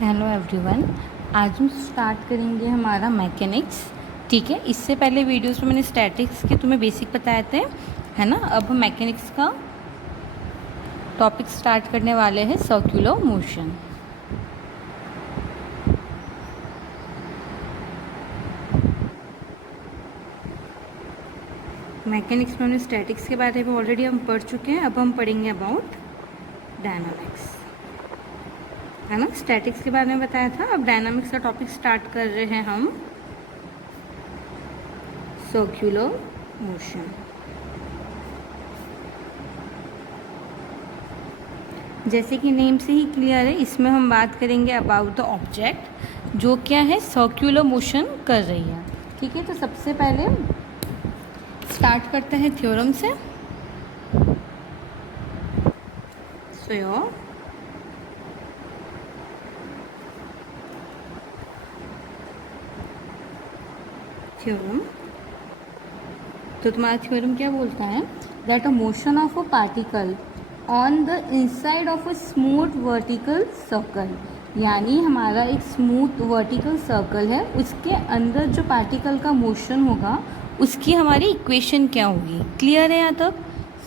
Hello everyone. आज हम start करेंगे हमारा मैकेनिक्स। ठीक है, इससे पहले वीडियोस में मैंने स्टैटिक्स के तुम्हें बेसिक बताए थे, है ना। अब हम मैकेनिक्स का टॉपिक स्टार्ट करने वाले हैं, सर्कुलर मोशन। मैकेनिक्स में हमने स्टैटिक्स के बारे में ऑलरेडी हम पढ़ चुके हैं। अब हम पढ़ेंगे अबाउट डायनामिक्स, है ना। स्टैटिक्स के बारे में बताया था, अब डायनामिक्स का टॉपिक स्टार्ट कर रहे हैं हम, सर्कुलर मोशन। जैसे कि नेम से ही क्लियर है, इसमें हम बात करेंगे अबाउट द ऑब्जेक्ट जो क्या है, सर्कुलर मोशन कर रही है। ठीक है, तो सबसे पहले स्टार्ट करते हैं थ्योरम से। थ्योरम, तो तुम्हारा थ्योरम क्या बोलता है, that a motion of a particle on the inside of a smooth vertical circle, यानी हमारा एक स्मूथ वर्टिकल सर्कल है, उसके अंदर जो पार्टिकल का मोशन होगा उसकी हमारी इक्वेशन क्या होगी। क्लियर है यहाँ तक?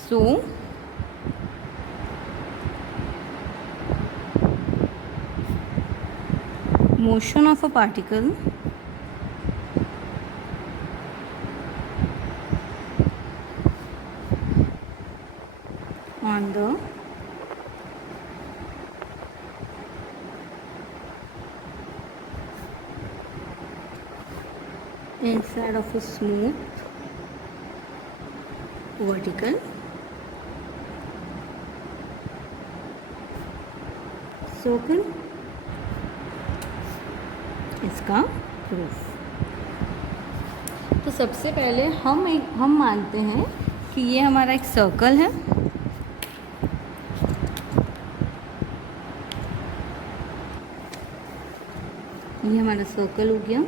सो motion of a particle on the inside of a smooth vertical circle, इसका प्रूफ। तो सबसे पहले हम मानते हैं कि ये हमारा एक सर्कल है, ये हमारा सर्कल हो गया।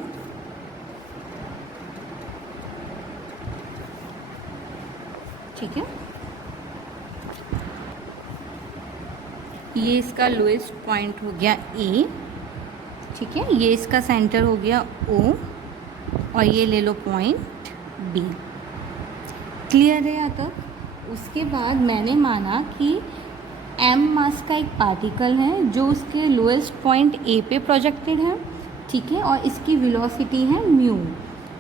ठीक है, ये इसका लोएस्ट पॉइंट हो गया ए। ठीक है, ये इसका सेंटर हो गया ओ, और ये ले लो पॉइंट बी। क्लियर है यहाँ तक? उसके बाद मैंने माना कि एम मास का एक पार्टिकल है जो उसके लोएस्ट पॉइंट ए पे प्रोजेक्टेड है। ठीक है, और इसकी वेलोसिटी है म्यू।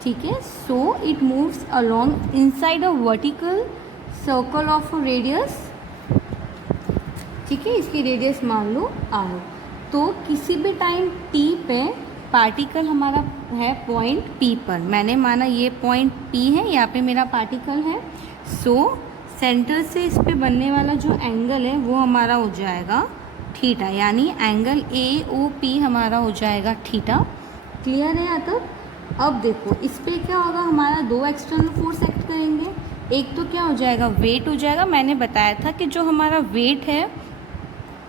ठीक है, so it moves along inside a vertical circle of radius. ठीक है, इसकी रेडियस मान लो आर। तो किसी भी टाइम टी पे पार्टिकल हमारा है पॉइंट पी पर, मैंने माना ये पॉइंट पी है, यहाँ पे मेरा पार्टिकल है। सो सेंटर से इस पे बनने वाला जो एंगल है वो हमारा हो जाएगा थीटा, यानी एंगल ए ओ पी हमारा हो जाएगा थीटा। क्लियर है यहाँ तक? अब देखो इस पे क्या होगा, हमारा दो एक्सटर्नल फोर्स एक्ट करेंगे। एक तो क्या हो जाएगा, वेट हो जाएगा। मैंने बताया था कि जो हमारा वेट है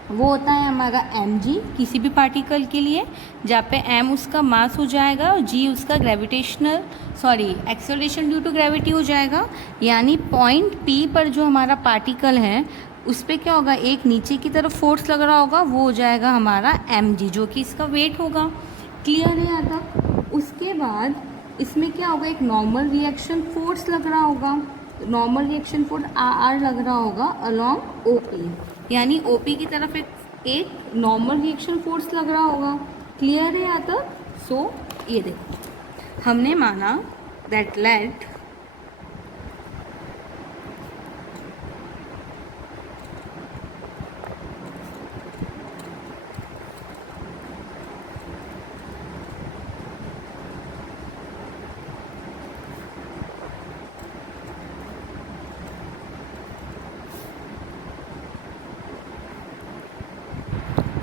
वो होता है हमारा mg किसी भी पार्टिकल के लिए, जहाँ पे m उसका मास हो जाएगा और g उसका एक्सेलरेशन ड्यू टू ग्रेविटी हो जाएगा। यानी पॉइंट p पर जो हमारा पार्टिकल है उस पर क्या होगा, एक नीचे की तरफ फोर्स लग रहा होगा, वो हो जाएगा हमारा mg जो कि इसका वेट होगा। क्लियर है यहाँ तक? उसके बाद इसमें क्या होगा, एक नॉर्मल रिएक्शन फोर्स लग रहा होगा, नॉर्मल रिएक्शन फोर्स आर लग रहा होगा अलॉन्ग ओपी, यानी ओपी की तरफ एक नॉर्मल रिएक्शन फोर्स लग रहा होगा। क्लियर है यहाँ तक? सो ये देखो हमने माना दैट लेट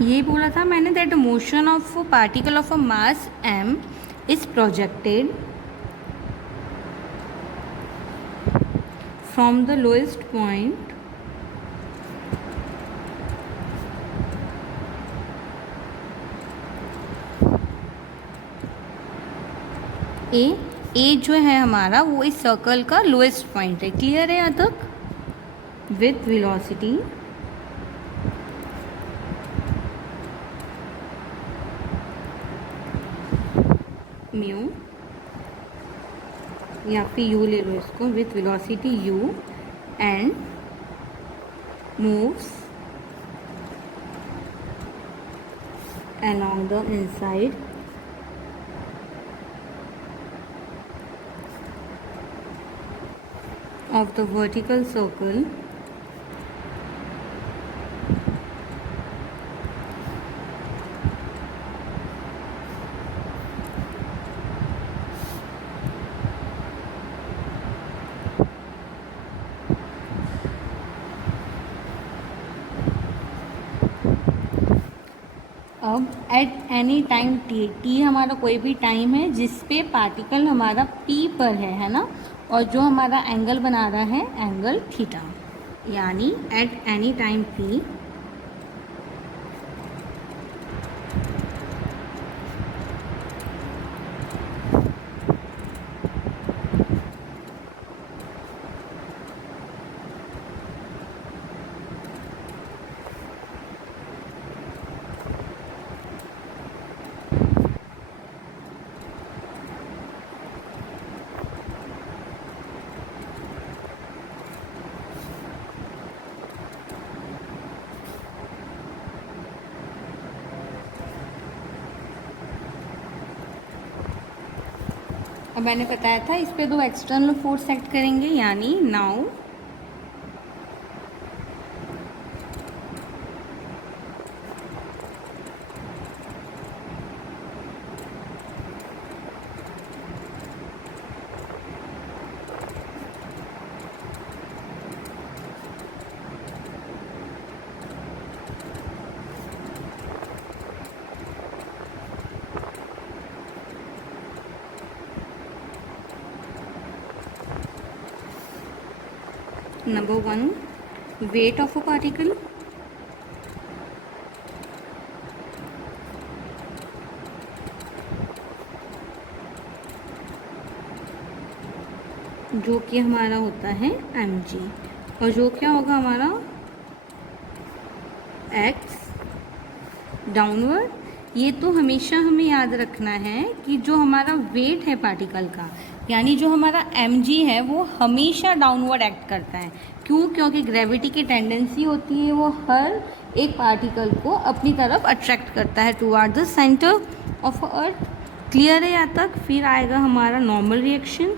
ये बोला था मैंने that motion of particle of a mass m is projected from the lowest point A जो है हमारा वो इस सर्कल का लोएस्ट पॉइंट है। क्लियर है यहाँ तक? विथ वेलोसिटी म्यू, या फिर यू ले लो इसको, with velocity you and moves along the inside of the vertical circle अब at any time T, T हमारा कोई भी टाइम है जिस पे पार्टिकल हमारा पी पर है ना, और जो हमारा एंगल बना रहा है एंगल थीटा, यानी एट एनी टाइम पी अब मैंने बताया था इस पे दो एक्सटर्नल फोर्स एक्ट करेंगे, यानी now number 1 weight of a particle, जो कि हमारा होता है mg, और जो क्या होगा हमारा x डाउनवर्ड। ये तो हमेशा हमें याद रखना है कि जो हमारा वेट है पार्टिकल का, यानी जो हमारा mg है वो हमेशा डाउनवर्ड एक्ट करता है। क्यों? क्योंकि ग्रेविटी की टेंडेंसी होती है वो हर एक पार्टिकल को अपनी तरफ अट्रैक्ट करता है toward the centre of earth. Clear है यहाँ तक? फिर आएगा हमारा नॉर्मल रिएक्शन।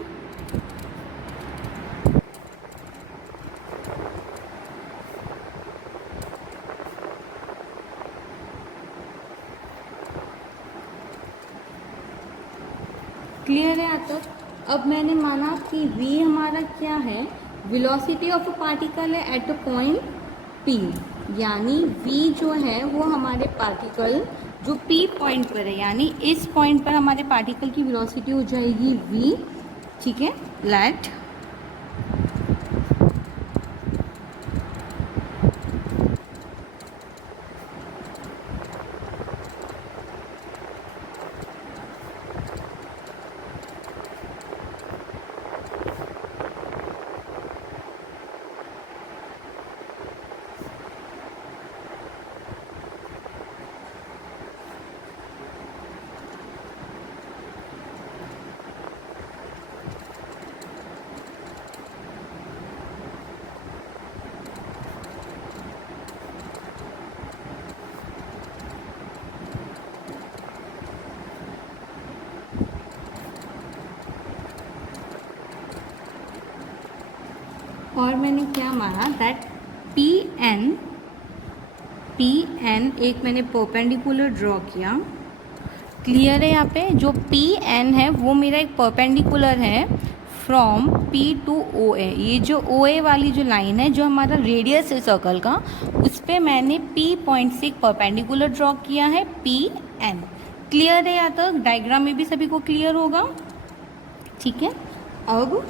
क्लियर है यहाँ तक? अब मैंने माना कि v हमारा क्या है, वेलोसिटी ऑफ अ पार्टिकल है एट अ पॉइंट p, यानी v जो है वो हमारे पार्टिकल जो p पॉइंट पर है, यानी इस पॉइंट पर हमारे पार्टिकल की वेलोसिटी हो जाएगी v। ठीक है, लेट और मैंने क्या माना दैट पी एन एक मैंने परपेंडिकुलर ड्रॉ किया। क्लियर है? यहाँ पे जो पी एन है वो मेरा एक परपेंडिकुलर है फ्रॉम पी टू ओ ए। ये जो ओ ए वाली जो लाइन है जो हमारा रेडियस है सर्कल का, उस पर मैंने पी पॉइंट से एक परपेंडिकुलर ड्रॉ किया है पी एन। क्लियर है यहाँ तक? डायग्राम में भी सभी को क्लियर होगा? ठीक है, अब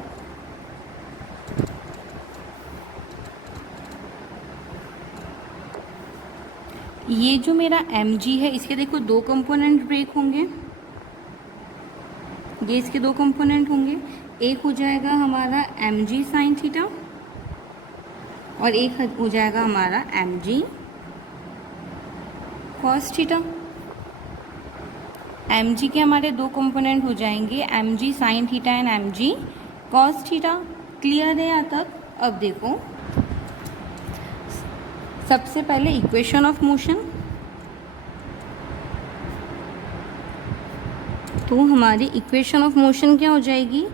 ये जो मेरा mg है इसके देखो दो कंपोनेंट ब्रेक होंगे, ये इसके दो कंपोनेंट होंगे। एक हो जाएगा हमारा mg साइन थीटा और एक हो जाएगा हमारा mg cos theta. M G के हमारे दो कंपोनेंट हो जाएंगे, M G sine theta and M G cos theta. Clear है यहाँ तक? अब देखो, सबसे पहले इक्वेशन ऑफ मोशन, तो हमारी इक्वेशन ऑफ मोशन क्या हो जाएगी?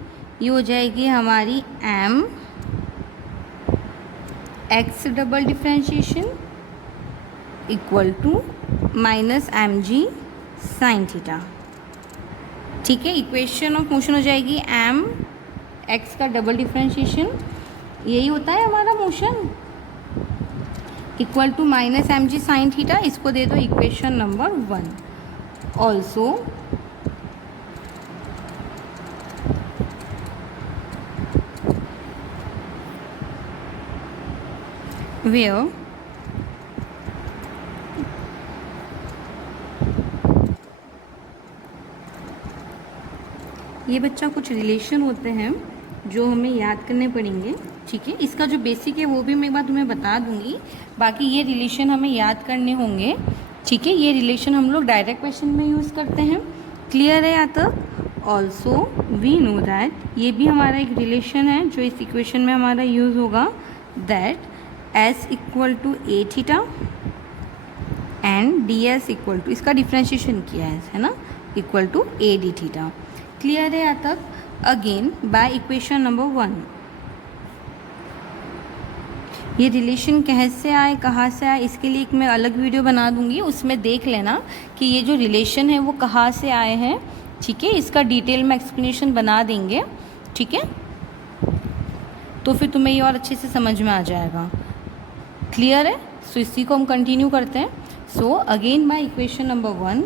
ये हो जाएगी हमारी M X double differentiation equal to minus M G sine theta. ठीक है, इक्वेशन ऑफ मोशन हो जाएगी एम एक्स का डबल डिफ्रेंशिएशन, यही होता है हमारा motion, equal to minus M G sine theta. इसको दे दो इक्वेशन नंबर 1। ऑल्सो where ये बच्चा कुछ रिलेशन होते हैं जो हमें याद करने पड़ेंगे। ठीक है, इसका जो बेसिक है वो भी मैं एक बार तुम्हें बता दूंगी, बाकी ये रिलेशन हमें याद करने होंगे। ठीक है, ये रिलेशन हम लोग डायरेक्ट क्वेश्चन में यूज़ करते हैं। क्लियर है यहाँ तक? ऑल्सो वी नो दैट ये भी हमारा एक रिलेशन है जो इस इक्वेशन में हमारा यूज़ होगा, that S equal to A theta and D S equal to, इसका डिफ्रेंशिएशन किया है ना, equal to A D theta. Clear है यहाँ तक? अगेन बाय इक्वेशन नंबर 1, ये रिलेशन कैसे आए, कहाँ से आए, इसके लिए एक मैं अलग वीडियो बना दूंगी, उसमें देख लेना कि ये जो रिलेशन है वो कहाँ से आए हैं। ठीक है, इसका डिटेल में एक्सप्लेनेशन बना देंगे। ठीक है, तो फिर तुम्हें ये और अच्छे से समझ में आ जाएगा। क्लियर है? सो इसी को हम कंटिन्यू करते हैं। So again by equation number 1,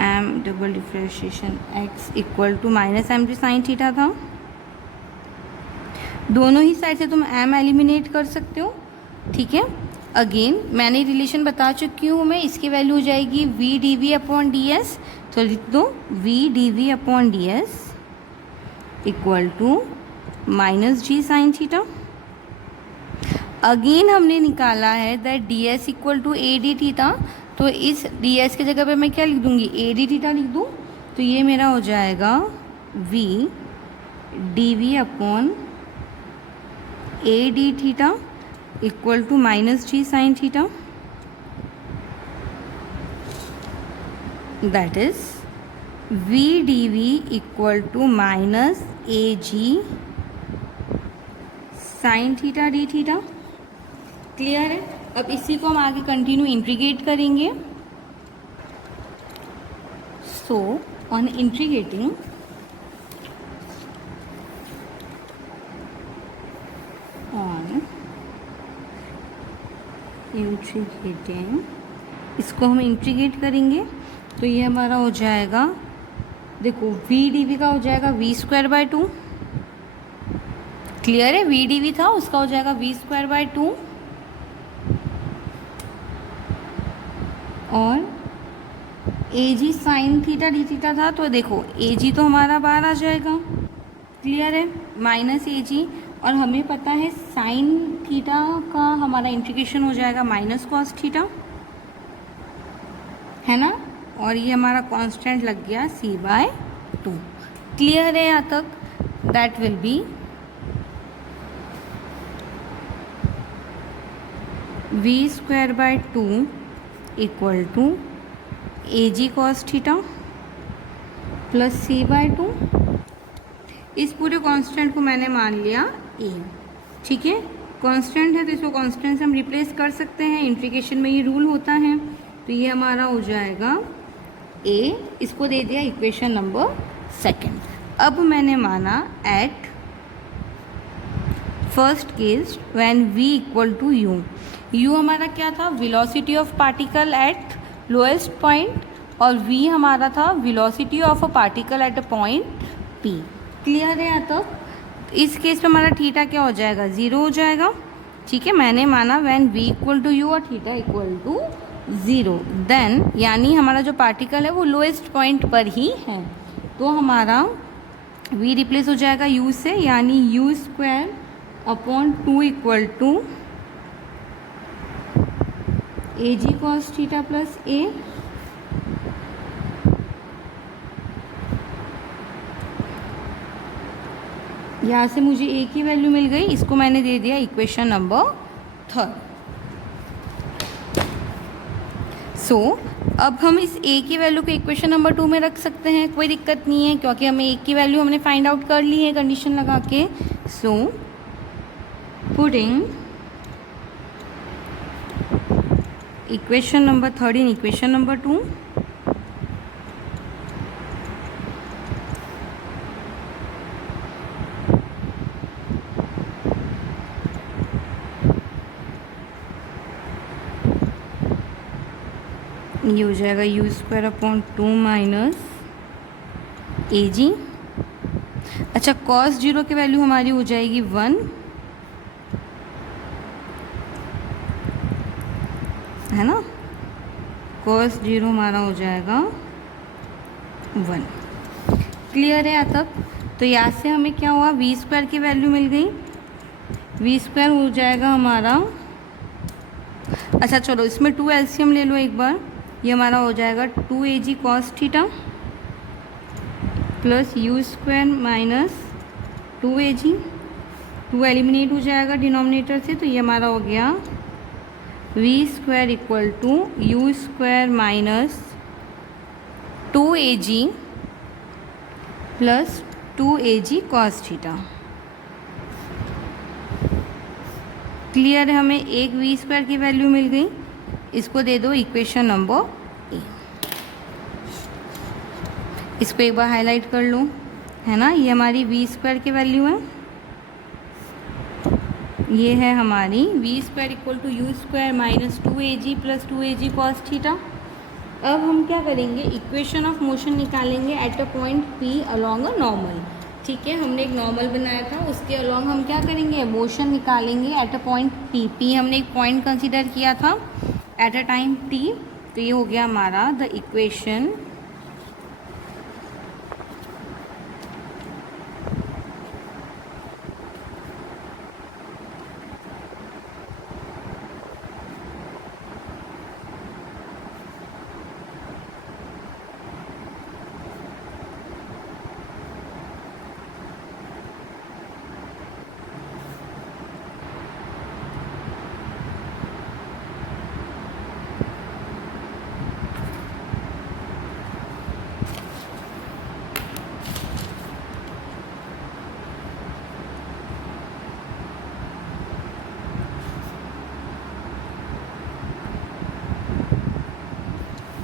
M double differentiation X equal to minus M G sine theta था। दोनों ही साइड से तुम एम एलिमिनेट कर सकते हो। ठीक है, अगेन मैंने रिलेशन बता चुकी हूँ मैं, इसकी वैल्यू हो जाएगी V D V upon D S. तो लिख दो V D V upon D S equal to minus G sine theta. Again हमने निकाला है that D S equal to A D theta, तो इस डी एस की जगह पे मैं क्या लिख दूँगी? ए डी थीटा लिख दूँ। तो ये मेरा हो जाएगा V D V upon A D theta equal to minus G sine theta, that is V D V equal to minus A G sine theta D theta. Clear है? अब इसी को हम आगे कंटिन्यू इंटीग्रेट करेंगे। सो ऑन इंटीग्रेटिंग, इसको हम integrate करेंगे तो ये हमारा हो जाएगा, देखो वी डी वी का हो जाएगा वी स्क्वायर बाय 2। क्लियर है? वी डी वी था, उसका हो जाएगा वी स्क्वायर बाय 2, और ए G sine theta D theta था, तो देखो ए जी तो हमारा बाहर आ जाएगा। क्लियर है? माइनस ए जी, और हमें पता है साइन थीटा का हमारा इंटीग्रेशन हो जाएगा माइनस कॉस थीटा, है ना, और ये हमारा कांस्टेंट लग गया c बाय 2। क्लियर है यहाँ तक? That will be V square by 2 equal to A G cos theta plus c by 2। इस पूरे कांस्टेंट को मैंने मान लिया a। ठीक है, कांस्टेंट है तो इसको कांस्टेंट से हम रिप्लेस कर सकते हैं, इंटीग्रेशन में ये रूल होता है। तो ये हमारा हो जाएगा a, इसको दे दिया इक्वेशन नंबर 2। अब मैंने माना at first case when v equal to u, u हमारा क्या था? Velocity of particle at lowest point, और v हमारा था velocity of a particle at a point p। Clear है यहाँ तक? इस केस पे हमारा थीटा क्या हो जाएगा? 0 हो जाएगा। ठीक है, मैंने माना when v equal to u और थीटा इक्वल टू 0, देन यानी हमारा जो पार्टिकल है वो लोएस्ट पॉइंट पर ही है, तो हमारा v रिप्लेस हो जाएगा u से, यानी u square upon 2 equal to A G cos theta plus a। यहाँ से मुझे ए की वैल्यू मिल गई, इसको मैंने दे दिया इक्वेशन नंबर 3। सो अब हम इस ए की वैल्यू को इक्वेशन नंबर 2 में रख सकते हैं, कोई दिक्कत नहीं है, क्योंकि हमें ए की वैल्यू हमने फाइंड आउट कर ली है कंडीशन लगा के। So putting equation number 3 in equation number 2, ये हो जाएगा u² माइनस ए जी। अच्छा, cos 0 की वैल्यू हमारी हो जाएगी 1, है ना। cos 0 हमारा हो जाएगा 1। क्लियर है यहाँ तक? तो यहाँ से हमें क्या हुआ, v² की वैल्यू मिल गई, v² हो जाएगा हमारा। अच्छा चलो, इसमें 2 एलसीएम ले लो एक बार, ये हमारा हो जाएगा 2 cos theta plus u² minus 2 2 eliminate हो जाएगा डिनोमिनेटर से, तो ये हमारा हो गया v² equal to u² minus 2 plus 2 cos theta. Clear है? हमें एक v² की वैल्यू मिल गई, इसको दे दो इक्वेशन नंबर ए। इसको एक बार हाईलाइट कर लो, है ना। ये हमारी v² की वैल्यू है, ये है हमारी v² equal to u² minus 2 plus 2 cos theta. अब हम क्या करेंगे, इक्वेशन ऑफ मोशन निकालेंगे at a point P along a normal. ठीक है, हमने एक नॉर्मल बनाया था, उसके अलोंग हम क्या करेंगे, मोशन निकालेंगे at a point P। P हमने एक पॉइंट कंसीडर किया था एट अ टाइम t, तो ये हो गया हमारा द इक्वेशन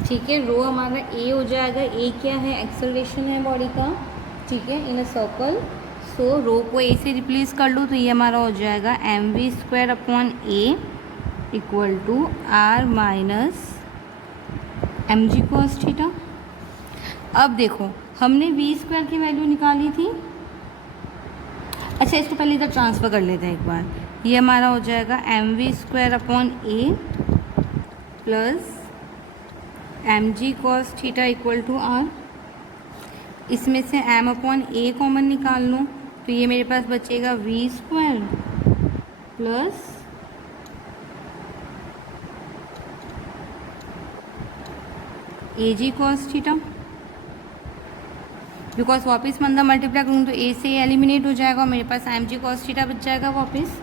ठीक है। रो हमारा ए हो जाएगा, ए क्या है, एक्सेलरेशन है बॉडी का, ठीक है, इन अ सर्कल। सो रो को ए से रिप्लेस कर लो, तो ये हमारा हो जाएगा mv² upon A equal to r minus mg cos theta. अब देखो, हमने v² की वैल्यू निकाली थी। अच्छा, इसको पहले इधर ट्रांसफ़र कर लेते हैं एक बार। ये हमारा हो जाएगा mv² upon A plus mg cos theta equal to r। इसमें से m अपॉन ए कॉमन निकाल लो, तो ये मेरे पास बचेगा v² प्लसag cos थीटा। बिकॉज वापस मंदा मल्टीप्लाई करूँ तो a से एलिमिनेट हो जाएगा और मेरे पास mg cos थीटा बच जाएगा वापस।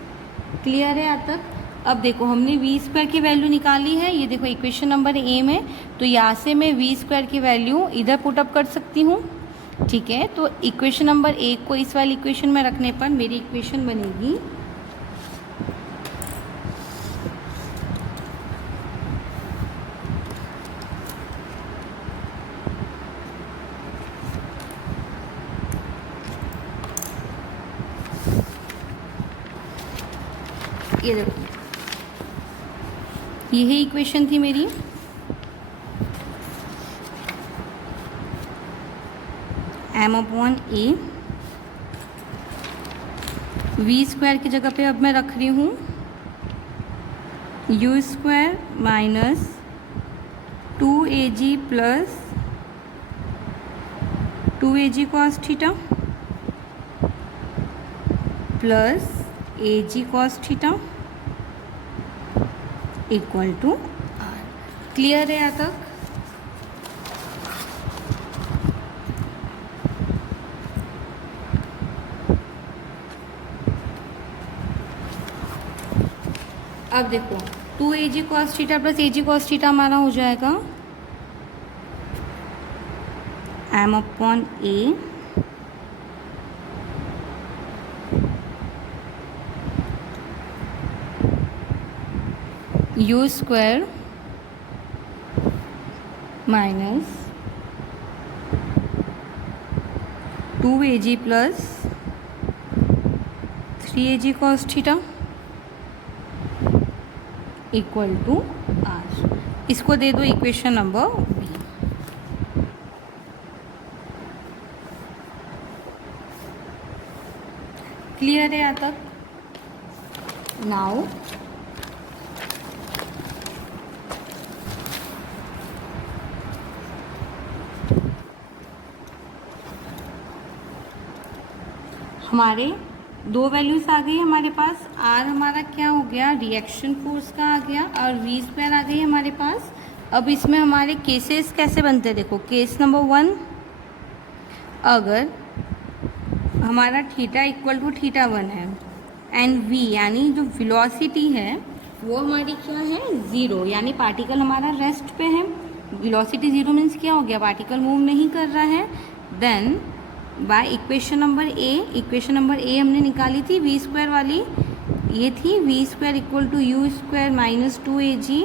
क्लियर है यहाँ तक? अब देखो, हमने v² की वैल्यू निकाली है, ये देखो इक्वेशन नंबर ए में, तो यहाँ से मैं v² की वैल्यू इधर पुटअप कर सकती हूँ। ठीक है, तो इक्वेशन नंबर 1 को इस वाली इक्वेशन में रखने पर मेरी इक्वेशन बनेगी ये देखो, यही इक्वेशन थी मेरी। m अपॉन ए, v² की जगह पे अब मैं रख रही हूँ u² minus 2ag plus 2ag cos theta plus ag cos theta equal to r। Clear है यहाँ तक? अब देखो 2 AG cos theta plus AG cos theta हमारा हो जाएगा m अपॉन a u square minus 2AG plus 3AG cos theta equal to r। इसको दे दो इक्वेशन नंबर बी। क्लियर है यहाँ तक? नाउ हमारे दो वैल्यूज़ आ गई हमारे पास। आर हमारा क्या हो गया, रिएक्शन फोर्स का आ गया, और वी स्क्वायर आ गई हमारे पास। अब इसमें हमारे केसेस कैसे बनते हैं, देखो केस नंबर 1, अगर हमारा थीटा इक्वल टू थीटा 1 है एंड वी यानी जो वेलोसिटी है वो हमारी क्या है, 0, यानी पार्टिकल हमारा रेस्ट पे है। वेलोसिटी 0 मीन्स क्या हो गया, पार्टिकल मूव नहीं कर रहा है। Then by equation number A हमने निकाली थी वी स्क्वायर वाली, ये थी V square equal to U square minus 2AG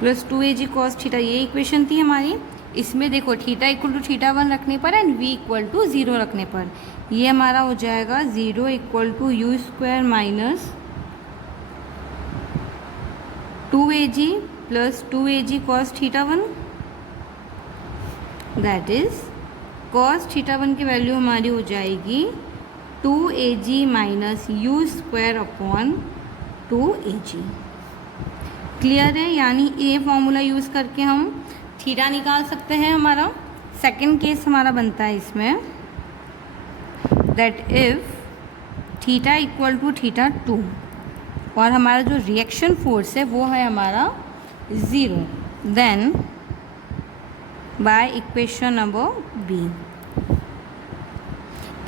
plus 2AG cos theta, ये इक्वेशन थी हमारी। इसमें देखो थीटा इक्वल टू थीटा 1 रखने पर एंड वी इक्वल टू 0 रखने पर ये हमारा हो जाएगा 0 equal to U square minus 2AG plus 2AG cos theta 1, that is cos theta 1 की वैल्यू हमारी हो जाएगी 2AG minus U square upon 2AG। Clear है? यानी ये फॉर्मूला यूज़ करके हम थीटा निकाल सकते हैं। हमारा सेकंड केस हमारा बनता है इसमें, that if theta equal to theta 2 और हमारा जो रिएक्शन फोर्स है वो है हमारा 0, then by equation number B.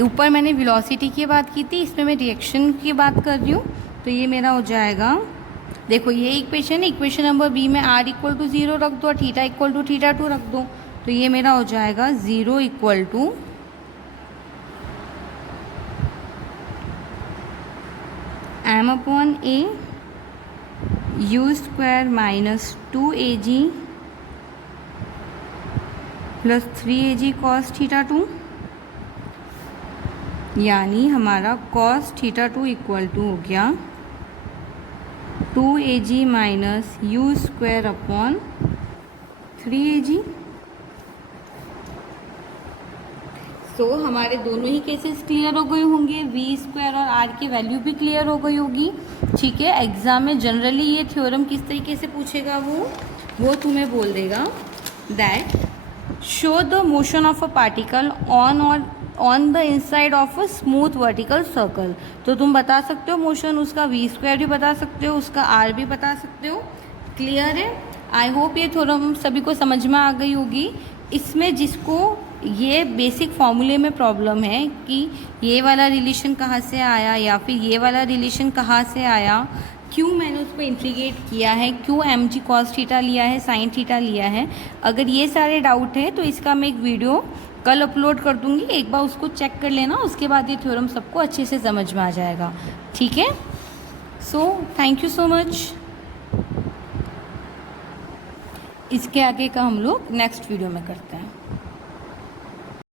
ऊपर मैंने वेलोसिटी की बात की थी, इसमें मैं रिएक्शन की बात कर रही हूँ, तो ये मेरा हो जाएगा, देखो ये इक्वेशन है, इक्वेशन नंबर बी में r इक्वल टू 0 रख दो और थीटा इक्वल टू थीटा 2 रख दो, तो ये मेरा हो जाएगा 0 इक्वल टू m अपॉन a U square minus 2AG plus 3AG cos theta 2, यानी हमारा कॉस थीटा 2 इक्वल टू हो गया 2AG minus U square upon 3AG। सो हमारे दोनों ही केसेस क्लियर हो गए होंगे, वी स्क्वायर और आर की वैल्यू भी क्लियर हो गई होगी। ठीक है, एग्जाम में जनरली ये थ्योरम किस तरीके से पूछेगा, वो तुम्हें बोल देगा that show the motion of a particle on the inside of a smooth vertical circle. तो तुम बता सकते हो मोशन, उसका वी स्क्वायर भी बता सकते हो, उसका आर भी बता सकते हो। क्लियर है? आई होप ये थ्योरम सभी को समझ में आ गई होगी। इसमें जिसको ये बेसिक फॉर्मूले में प्रॉब्लम है कि ये वाला रिलेशन कहाँ से आया या फिर ये वाला रिलेशन कहाँ से आया, क्यों मैंने उसको इंटीग्रेट किया है, क्यों mg cos थीटा लिया है, साइन थीटा लिया है, अगर ये सारे डाउट है तो इसका मैं एक वीडियो कल अपलोड कर दूँगी, एक बार उसको चेक कर लेना, उसके बाद ये थ्योरम सबको अच्छे से समझ में आ जाएगा। ठीक है, so thank you so much. इसके आगे का हम लोग नेक्स्ट वीडियो में करते हैं।